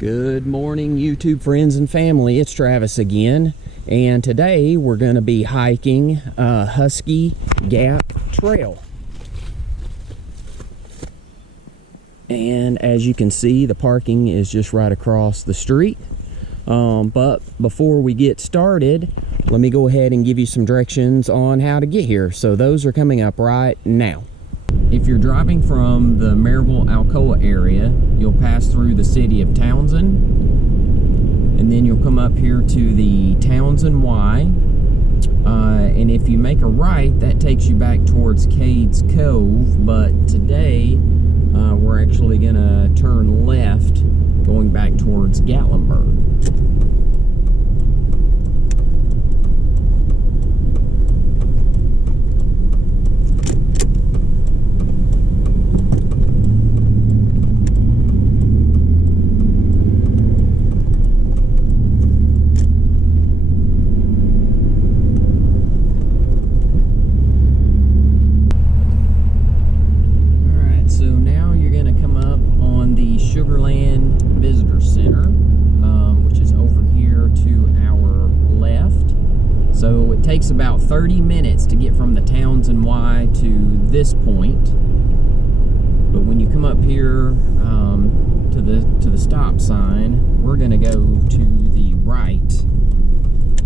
Good morning, YouTube friends and family. It's Travis again, and today we're going to be hiking Huskey Gap Trail. And as you can see, the parking is just right across the street. But before we get started, let me go ahead and give you some directions on how to get here. So those are coming up right now. If you're driving from the Maryville-Alcoa area, you'll pass through the city of Townsend, and then you'll come up here to the Townsend Y, and if you make a right, that takes you back towards Cades Cove, but today we're actually going to turn left going back towards Gatlinburg. Takes about 30 minutes to get from the Townsend Y to this point, but when you come up here to the stop sign, we're going to go to the right.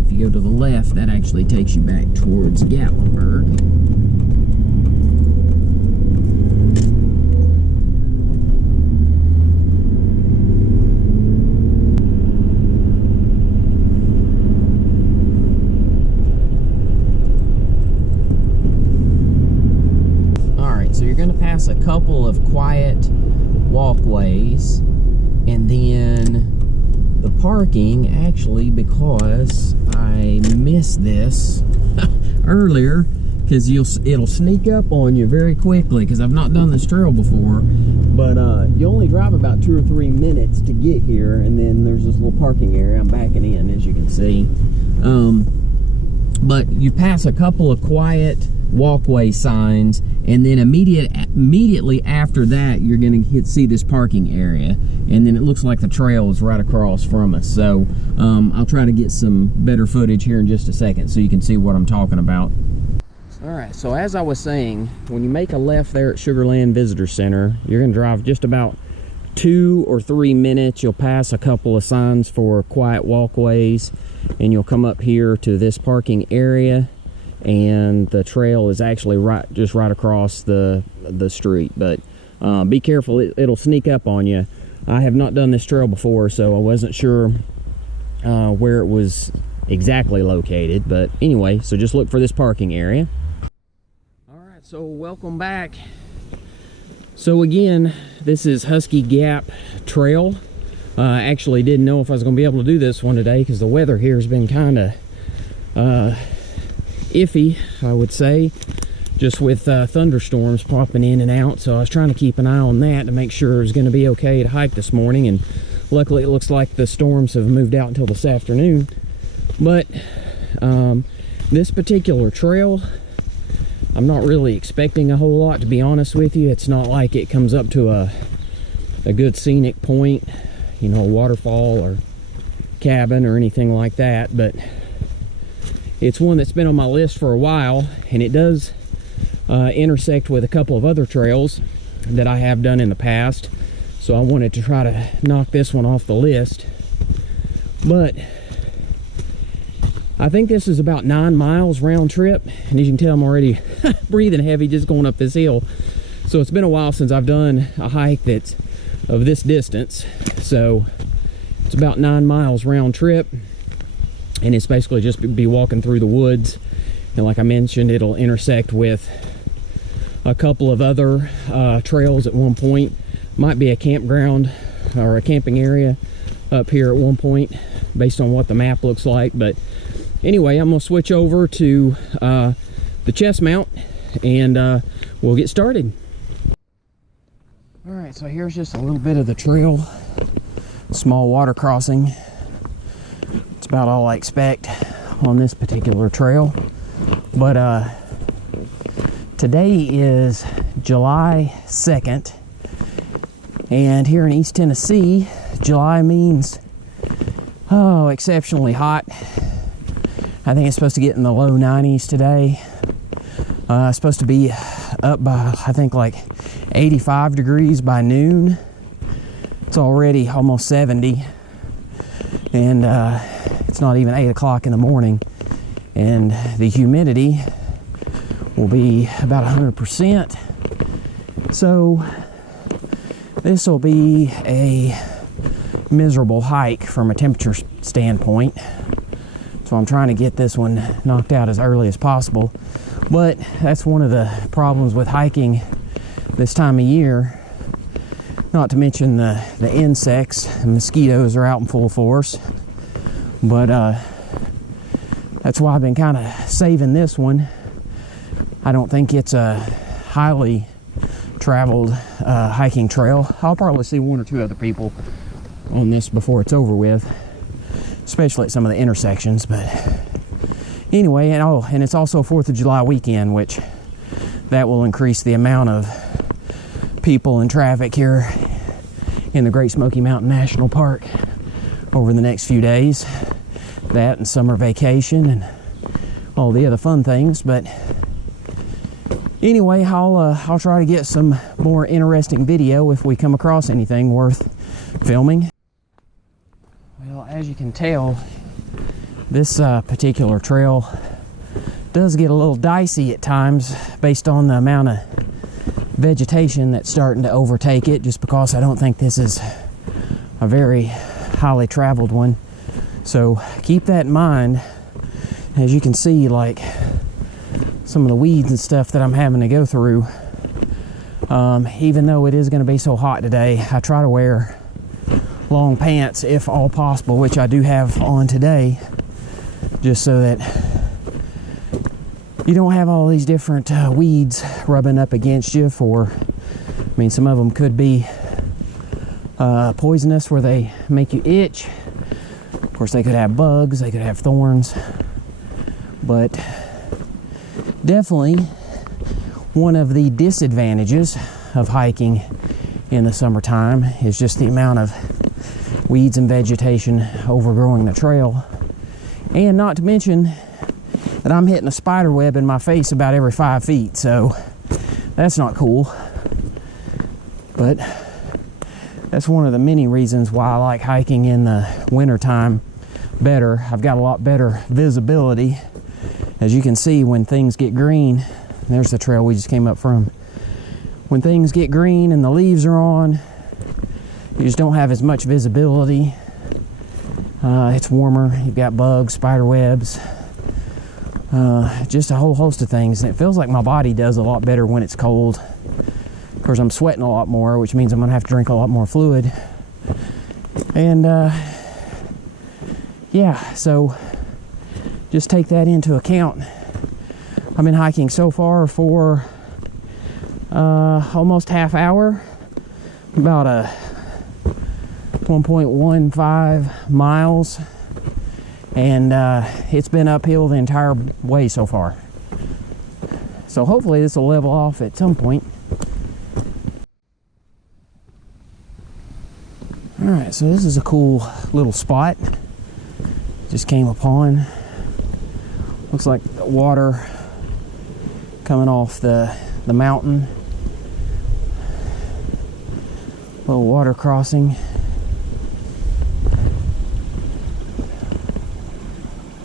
If you go to the left, that actually takes you back towards Gatlinburg. A couple of quiet walkways, and then the parking, actually, because I missed this earlier, because it'll sneak up on you very quickly, because I've not done this trail before, but you only drive about 2 or 3 minutes to get here, and then there's this little parking area. I'm backing in, as you can see, but you pass a couple of quiet walkway signs, and then immediately after that, you're going to see this parking area, and then it looks like the trail is right across from us. So I'll try to get some better footage here in just a second so you can see what I'm talking about. All right, so as I was saying, when you make a left there at Sugar Land Visitor Center, you're going to drive just about 2 or 3 minutes. You'll pass a couple of signs for quiet walkways, and you'll come up here to this parking area, and the trail is actually just right across the street. But be careful, it'll sneak up on you. I have not done this trail before, so I wasn't sure where it was exactly located, but anyway, so just look for this parking area. All right, so welcome back. So again, this is Huskey Gap Trail. I actually didn't know if I was going to be able to do this one today because the weather here has been kind of iffy, I would say, just with thunderstorms popping in and out. So I was trying to keep an eye on that to make sure it was going to be okay to hike this morning, and luckily it looks like the storms have moved out until this afternoon. But this particular trail, I'm not really expecting a whole lot, to be honest with you. It's not like it comes up to a good scenic point, you know, a waterfall or cabin or anything like that, but it's one that's been on my list for a while, and it does intersect with a couple of other trails that I have done in the past, so I wanted to try to knock this one off the list. But I think this is about 9 miles round trip, and as you can tell, I'm already breathing heavy just going up this hill. So it's been a while since I've done a hike that's of this distance, so it's about 9 miles round trip. And it's basically just be walking through the woods, and like I mentioned, it'll intersect with a couple of other trails at one point. Might be a campground or a camping area up here at one point based on what the map looks like. But anyway, I'm gonna switch over to the chest mount, and we'll get started. All right, so here's just a little bit of the trail. Small water crossing. It's about all I expect on this particular trail. But today is July 2nd, and here in East Tennessee July means, oh, exceptionally hot. I think it's supposed to get in the low 90s today. It's supposed to be up by, I think, like 85 degrees by noon. It's already almost 70. And it's not even 8 o'clock in the morning. And the humidity will be about 100%. So this will be a miserable hike from a temperature standpoint. So I'm trying to get this one knocked out as early as possible. But that's one of the problems with hiking this time of year. Not to mention the insects and mosquitoes are out in full force. But that's why I've been kind of saving this one. I don't think it's a highly traveled hiking trail. I'll probably see one or two other people on this before it's over with, especially at some of the intersections. But anyway, and it's also 4th of July weekend, which that will increase the amount of people and traffic here in the Great Smoky Mountain National Park over the next few days. That and summer vacation and all the other fun things. But anyway, I'll try to get some more interesting video if we come across anything worth filming. Well, as you can tell, this particular trail does get a little dicey at times based on the amount of vegetation that's starting to overtake it, just because I don't think this is a very highly traveled one. So keep that in mind. As you can see, like some of the weeds and stuff that I'm having to go through, even though it is going to be so hot today, I try to wear long pants if all possible, which I do have on today, just so that you don't have all these different weeds rubbing up against you. I mean, some of them could be poisonous where they make you itch. Of course, they could have bugs, they could have thorns, but definitely one of the disadvantages of hiking in the summertime is just the amount of weeds and vegetation overgrowing the trail. And not to mention that I'm hitting a spider web in my face about every 5 feet, so that's not cool. But that's one of the many reasons why I like hiking in the wintertime better. I've got a lot better visibility. As you can see, when things get green, there's the trail we just came up from. When things get green and the leaves are on, you just don't have as much visibility. It's warmer, you've got bugs, spider webs, just a whole host of things. And it feels like my body does a lot better when it's cold. Of course, I'm sweating a lot more, which means I'm gonna have to drink a lot more fluid. And yeah, so just take that into account. I've been hiking so far for almost half hour, about a 1.15 miles, and it's been uphill the entire way so far. So hopefully this will level off at some point. All right, so this is a cool little spot. Just came upon. Looks like the water coming off the mountain. Little water crossing.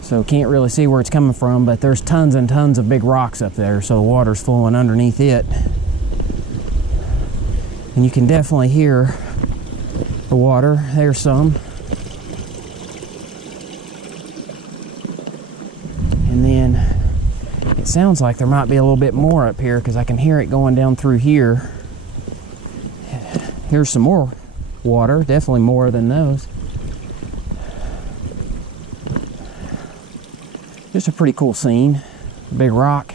So can't really see where it's coming from, but there's tons and tons of big rocks up there, so the water's flowing underneath it. And you can definitely hear the water. There's some. And then it sounds like there might be a little bit more up here because I can hear it going down through here. Here's some more water, definitely more than those. Just a pretty cool scene. Big rock,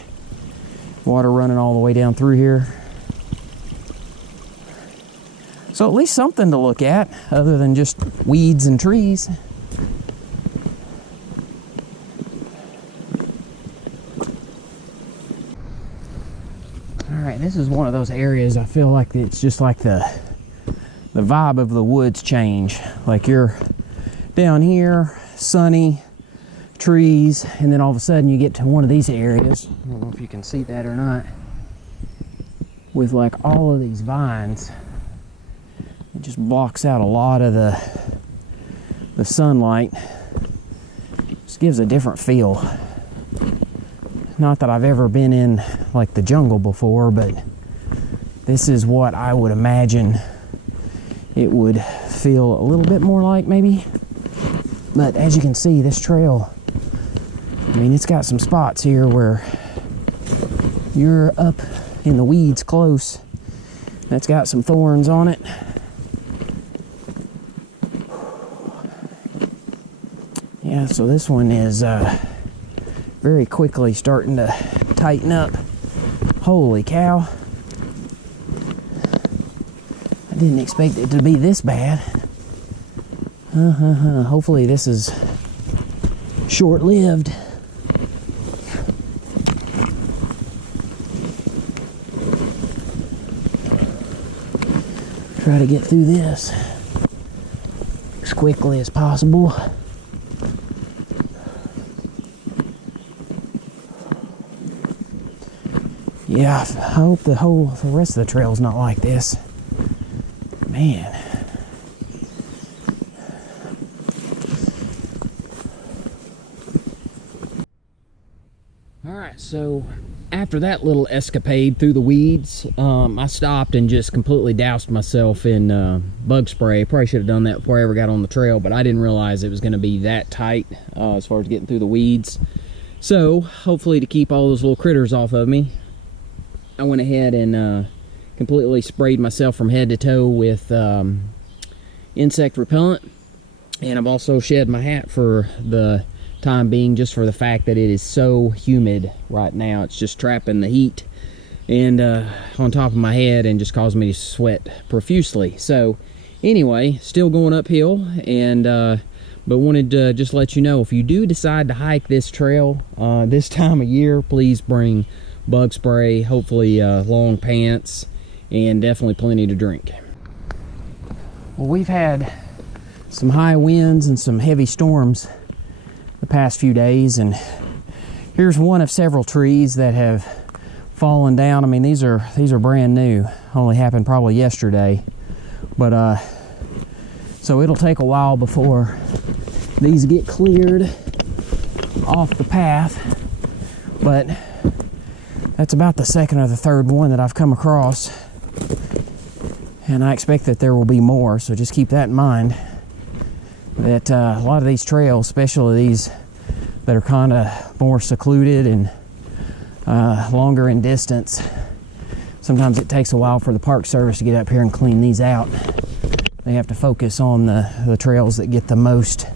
water running all the way down through here. So at least something to look at other than just weeds and trees. All right, this is one of those areas I feel like it's just like the the vibe of the woods change. Like you're down here, sunny, trees, and then all of a sudden you get to one of these areas. I don't know if you can see that or not, with like all of these vines. It just blocks out a lot of the sunlight. Just gives a different feel. Not that I've ever been in like the jungle before, but this is what I would imagine it would feel a little bit more like, maybe. But as you can see, this trail, I mean, it's got some spots here where you're up in the weeds close. That's got some thorns on it. Yeah, so this one is very quickly starting to tighten up. Holy cow. I didn't expect it to be this bad. Hopefully this is short-lived. Try to get through this as quickly as possible. Yeah, I hope the rest of the trail's not like this. Man. Alright, so after that little escapade through the weeds, I stopped and just completely doused myself in bug spray. Probably should have done that before I ever got on the trail, but I didn't realize it was going to be that tight as far as getting through the weeds. So, hopefully to keep all those little critters off of me, I went ahead and completely sprayed myself from head to toe with insect repellent. And I've also shed my hat for the time being, just for the fact that it is so humid right now. It's just trapping the heat and on top of my head and just causing me to sweat profusely. So anyway, still going uphill, and but wanted to just let you know, if you do decide to hike this trail this time of year, please bring bug spray, hopefully long pants, and definitely plenty to drink. Well, we've had some high winds and some heavy storms the past few days, and here's one of several trees that have fallen down. I mean, these are brand new, only happened probably yesterday, but so it'll take a while before these get cleared off the path, but that's about the second or the third one that I've come across, and I expect that there will be more, so just keep that in mind. That a lot of these trails, especially these that are kind of more secluded and longer in distance, sometimes it takes a while for the Park Service to get up here and clean these out. They have to focus on the trails that get the most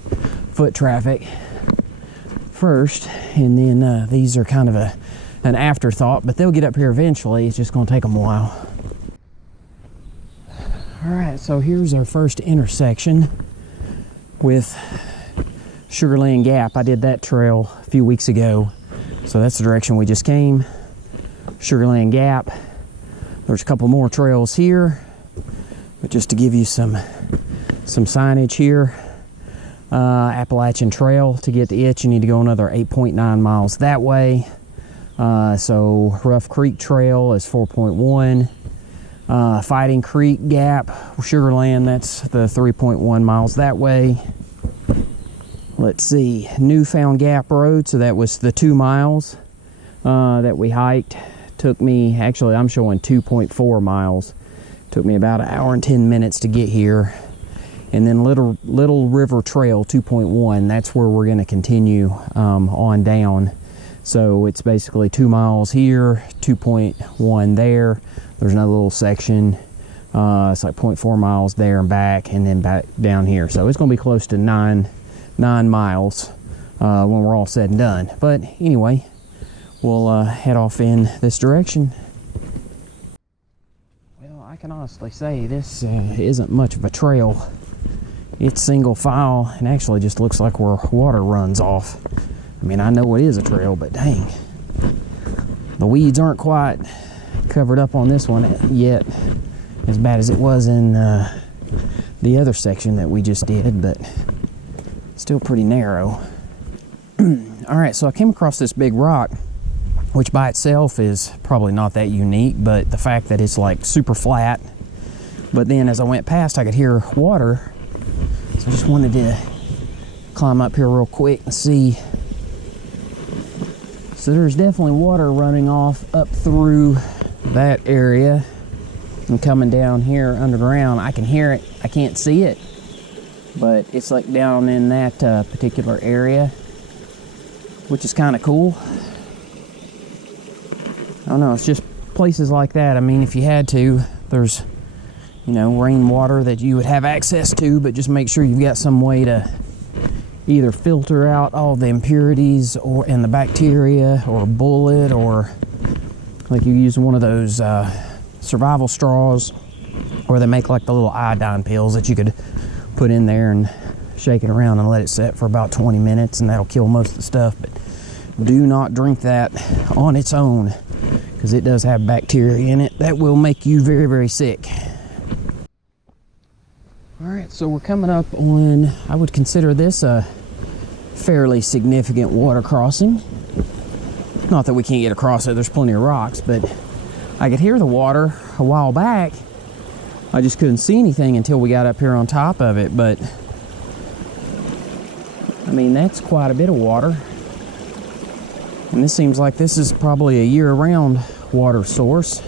foot traffic first, and then these are kind of an afterthought, but they'll get up here eventually. It's just going to take them a while. Alright, so here's our first intersection with Sugarland Gap. I did that trail a few weeks ago, so that's the direction we just came. Sugarland Gap. There's a couple more trails here, but just to give you some signage here, Appalachian Trail. To get to it, you need to go another 8.9 miles that way. So Rough Creek Trail is 4.1. Fighting Creek Gap, Sugarland, that's the 3.1 miles that way. Let's see, Newfound Gap Road, so that was the 2 miles that we hiked. Took me, actually I'm showing 2.4 miles. Took me about 1 hour and 10 minutes to get here. And then Little River Trail 2.1, that's where we're gonna continue on down. So it's basically 2 miles here, 2.1 there. There's another little section. It's like 0.4 miles there and back, and then back down here. So it's going to be close to 9 miles when we're all said and done. But anyway, we'll head off in this direction. Well, I can honestly say this isn't much of a trail. It's single file, and actually just looks like where water runs off. I mean, I know it is a trail, but dang, the weeds aren't quite covered up on this one yet as bad as it was in the other section that we just did, but still pretty narrow. All right, so I came across this big rock, which by itself is probably not that unique, but the fact that it's like super flat. But then as I went past, I could hear water. So I just wanted to climb up here real quick and see. So there's definitely water running off up through that area and coming down here underground. I can hear it, I can't see it, but it's like down in that particular area, which is kind of cool. I don't know, it's just places like that. I mean, if you had to, there's, you know, rainwater that you would have access to, but just make sure you've got some way to either filter out all the impurities or in the bacteria, or bullet, or like you use one of those survival straws, or they make like the little iodine pills that you could put in there and shake it around and let it set for about 20 minutes, and that'll kill most of the stuff. But do not drink that on its own, because it does have bacteria in it that will make you very, very sick. All right, so we're coming up on, I would consider this a fairly significant water crossing. Not that we can't get across it, there's plenty of rocks, but I could hear the water a while back. I just couldn't see anything until we got up here on top of it, but I mean, that's quite a bit of water. And this seems like this is probably a year-round water source.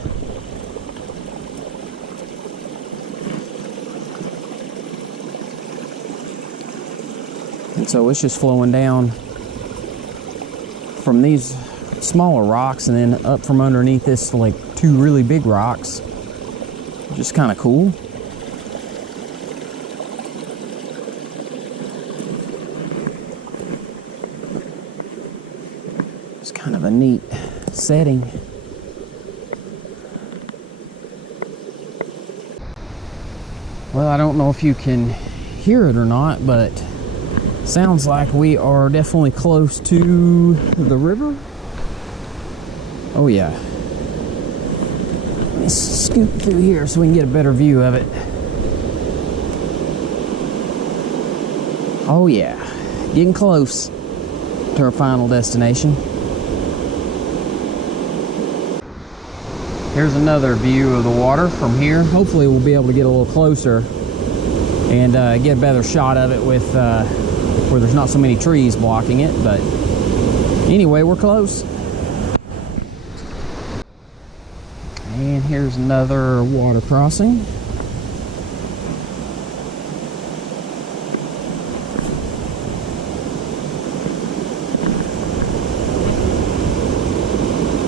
And so it's just flowing down from these smaller rocks and then up from underneath this, like two really big rocks. Just kind of cool. It's kind of a neat setting. Well, I don't know if you can hear it or not, but sounds like we are definitely close to the river. Oh yeah. Let me scoot through here so we can get a better view of it. Oh yeah, getting close to our final destination. Here's another view of the water from here. Hopefully we'll be able to get a little closer and get a better shot of it with where there's not so many trees blocking it, but anyway, we're close. And here's another water crossing.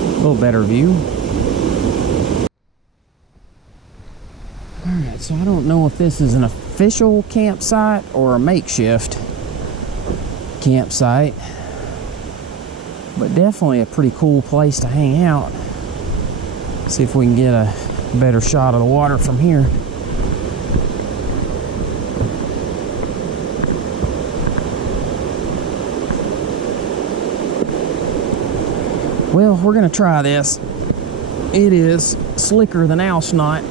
A little better view. Alright, so I don't know if this is an official campsite or a makeshift campsite, but definitely a pretty cool place to hang out. See if we can get a better shot of the water from here. Well, we're gonna try this. It is slicker than owl snot.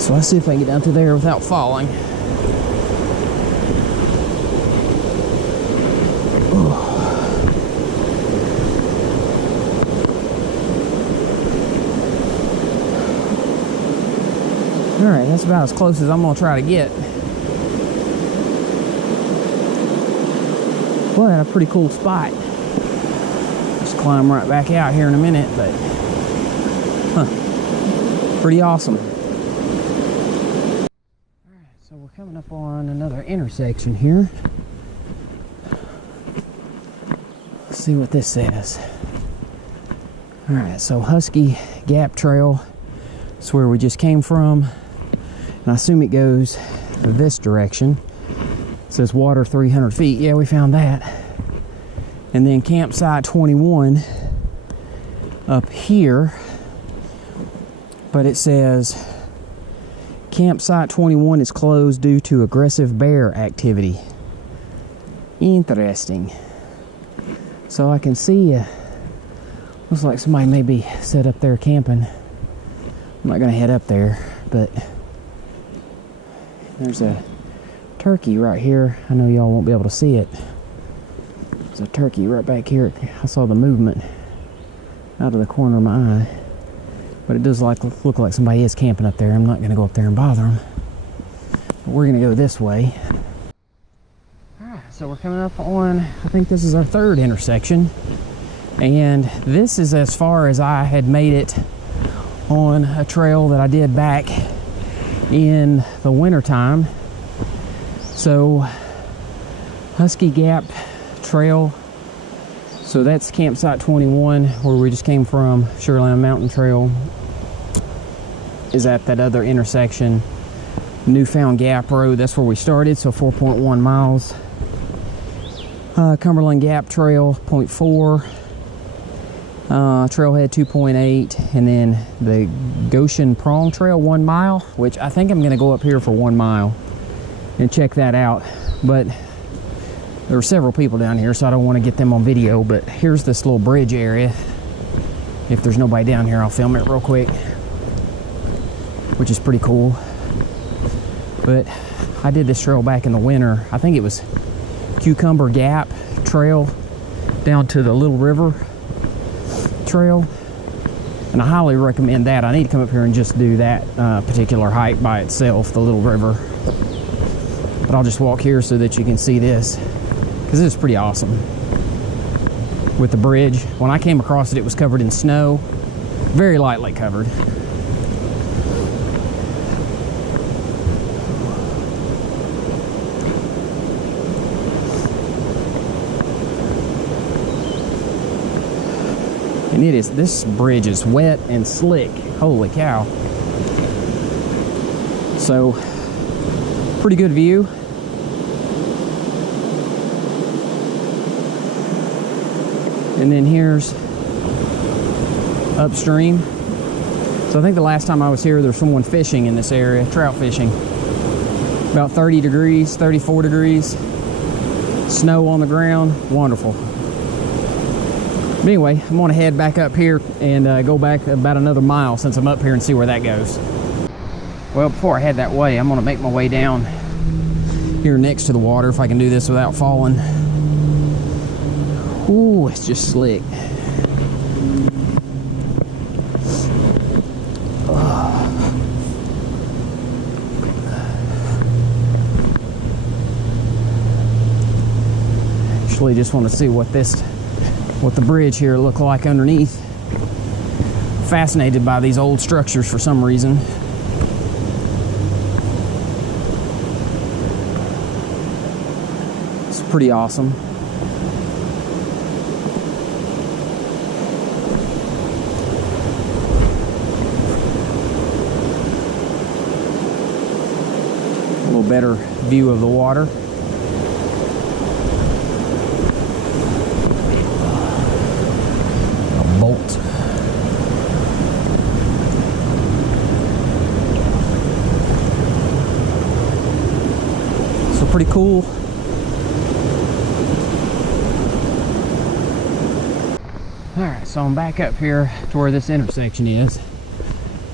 So let's see if I can get down to there without falling. Alright, that's about as close as I'm going to try to get. Well, a pretty cool spot. Just climb right back out here in a minute, but pretty awesome. Alright, so we're coming up on another intersection here. Let's see what this says. Alright, so Huskey Gap Trail. That's where we just came from. And I assume it goes this direction. It says water 300 feet. Yeah, we found that. And then campsite 21 up here. But it says campsite 21 is closed due to aggressive bear activity. Interesting. So I can see, looks like somebody may be set up there camping. I'm not gonna head up there, but there's a turkey right here. I know y'all won't be able to see it. There's a turkey right back here. I saw the movement out of the corner of my eye, but it does look like somebody is camping up there. I'm not gonna go up there and bother them. But we're gonna go this way. All right, so we're coming up on, I think this is our third intersection, and this is as far as I had made it on a trail that I did back in the winter time. So Huskey Gap Trail, so that's campsite 21 where we just came from. Sugarland Mountain Trail is at that other intersection. Newfound Gap Road, that's where we started, so 4.1 miles. Cumberland Gap Trail 0.4, Trailhead 2.8, and then the Goshen Prong Trail 1 mile, which I think I'm going to go up here for 1 mile and check that out. But there were several people down here, so I don't want to get them on video. But here's this little bridge area. If there's nobody down here, I'll film it real quick, which is pretty cool. But I did this trail back in the winter. I think it was Cucumber Gap Trail down to the Little River Trail, and I highly recommend that. I need to come up here and just do that particular hike by itself, the Little River. But I'll just walk here so that you can see this, because this is pretty awesome. With the bridge, when I came across it, it was covered in snow, very lightly covered. And it is, this bridge is wet and slick. Holy cow. So, pretty good view. And then here's upstream. So I think the last time I was here, there was someone fishing in this area, trout fishing. About 30 degrees, 34 degrees. Snow on the ground, wonderful. But anyway, I'm gonna head back up here and go back about another mile since I'm up here and see where that goes. Well, before I head that way, I'm gonna make my way down here next to the water if I can do this without falling. Ooh, it's just slick. Actually, just want to see what the bridge here looked like underneath. Fascinated by these old structures for some reason. It's pretty awesome. A little better view of the water. Bolt. So pretty cool. All right, so I'm back up here to where this intersection is.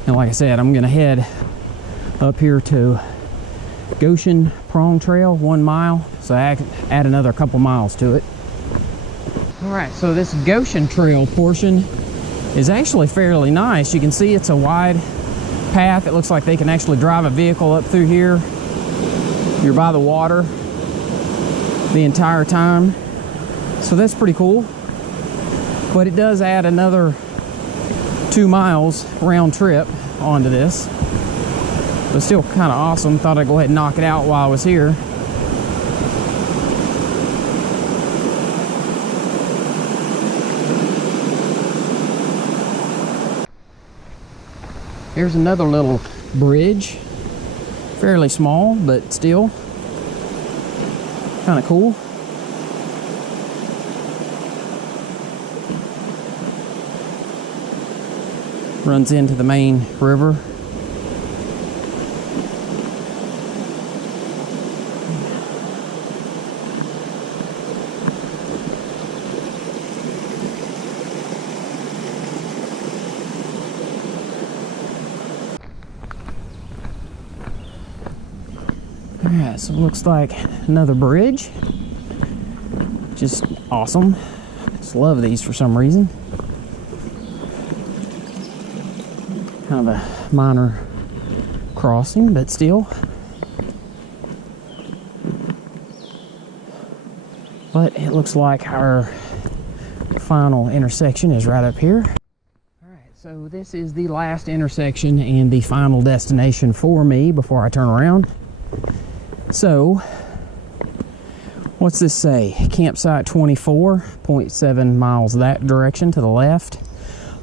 And like I said, I'm gonna head up here to Goshen Prong Trail, 1 mile. So I add another couple miles to it. All right, so this Goshen Trail portion is actually fairly nice. You can see it's a wide path. It looks like they can actually drive a vehicle up through here. You're by the water the entire time. So that's pretty cool. But it does add another 2 miles round trip onto this. But still kind of awesome. Thought I'd go ahead and knock it out while I was here. Here's another little bridge. Fairly small, but still kind of cool. Runs into the main river. All right, so it looks like another bridge. Just awesome. Just love these for some reason. Kind of a minor crossing, but still. But it looks like our final intersection is right up here. All right, so this is the last intersection and the final destination for me before I turn around. So, what's this say? Campsite 24, 0.7 miles that direction to the left.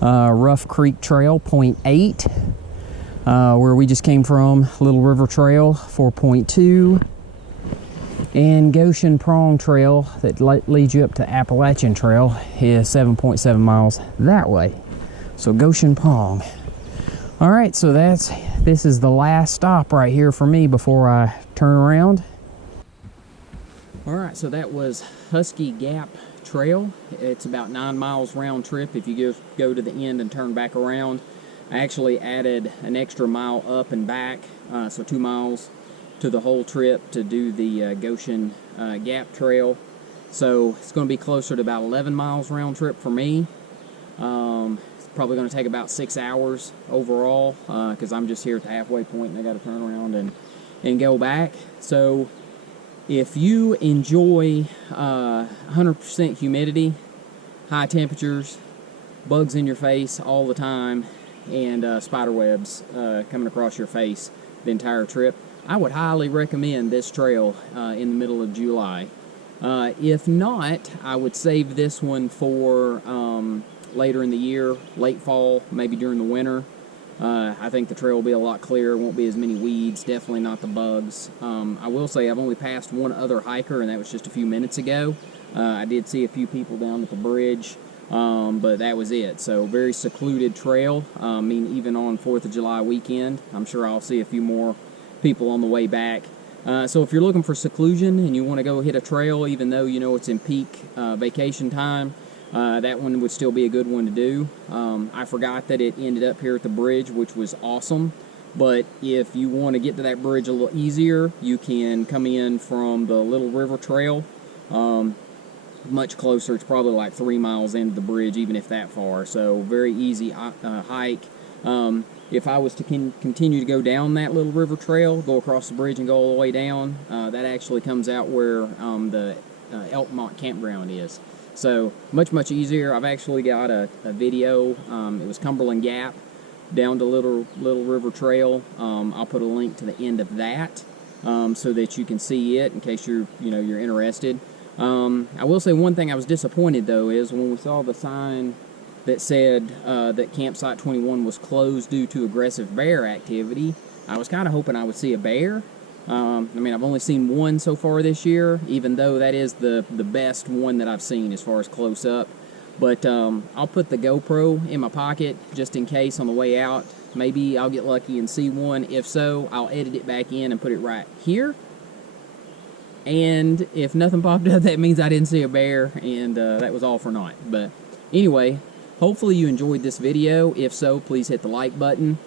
Rough Creek Trail, 0.8, where we just came from. Little River Trail, 4.2. And Goshen Prong Trail that leads you up to Appalachian Trail is 7.7 miles that way. So Goshen Prong. All right, so this is the last stop right here for me before I turn around. All right, so that was Huskey Gap Trail. It's about 9 miles round trip if you go to the end and turn back around. I actually added an extra mile up and back, so 2 miles to the whole trip to do the Goshen Gap Trail. So it's going to be closer to about 11 miles round trip for me. It's probably going to take about 6 hours overall because I'm just here at the halfway point and I got to turn around and go back. So if you enjoy 100% humidity, high temperatures, bugs in your face all the time, and spider webs coming across your face the entire trip, I would highly recommend this trail in the middle of July. If not, I would save this one for later in the year, late fall, maybe during the winter. I think the trail will be a lot clearer, won't be as many weeds, definitely not the bugs. I will say I've only passed one other hiker, and that was just a few minutes ago. I did see a few people down at the bridge, but that was it. So very secluded trail. I mean, even on 4th of July weekend, I'm sure I'll see a few more people on the way back. So if you're looking for seclusion and you want to go hit a trail, even though you know it's in peak vacation time, that one would still be a good one to do. I forgot that it ended up here at the bridge, which was awesome. But if you want to get to that bridge a little easier, you can come in from the Little River Trail. Much closer. It's probably like 3 miles into the bridge, even if that far. So very easy hike. If I was to continue to go down that Little River Trail, go across the bridge and go all the way down, that actually comes out where the Elkmont campground is. So much easier. I've actually got a video. It was Cumberland Gap down to Little River Trail. I'll put a link to the end of that so that you can see it in case you're interested. I will say one thing I was disappointed though is when we saw the sign that said that Campsite 21 was closed due to aggressive bear activity, I was kind of hoping I would see a bear. I mean, I've only seen one so far this year, even though that is the best one that I've seen as far as close up. But I'll put the GoPro in my pocket just in case on the way out. Maybe I'll get lucky and see one. If so, I'll edit it back in and put it right here. And if nothing popped up, that means I didn't see a bear, and that was all for naught. But anyway, hopefully you enjoyed this video. If so, please hit the like button.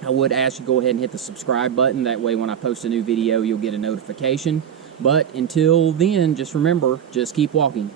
I would ask you to go ahead and hit the subscribe button. That way when I post a new video, you'll get a notification. But until then, just remember, just keep walking.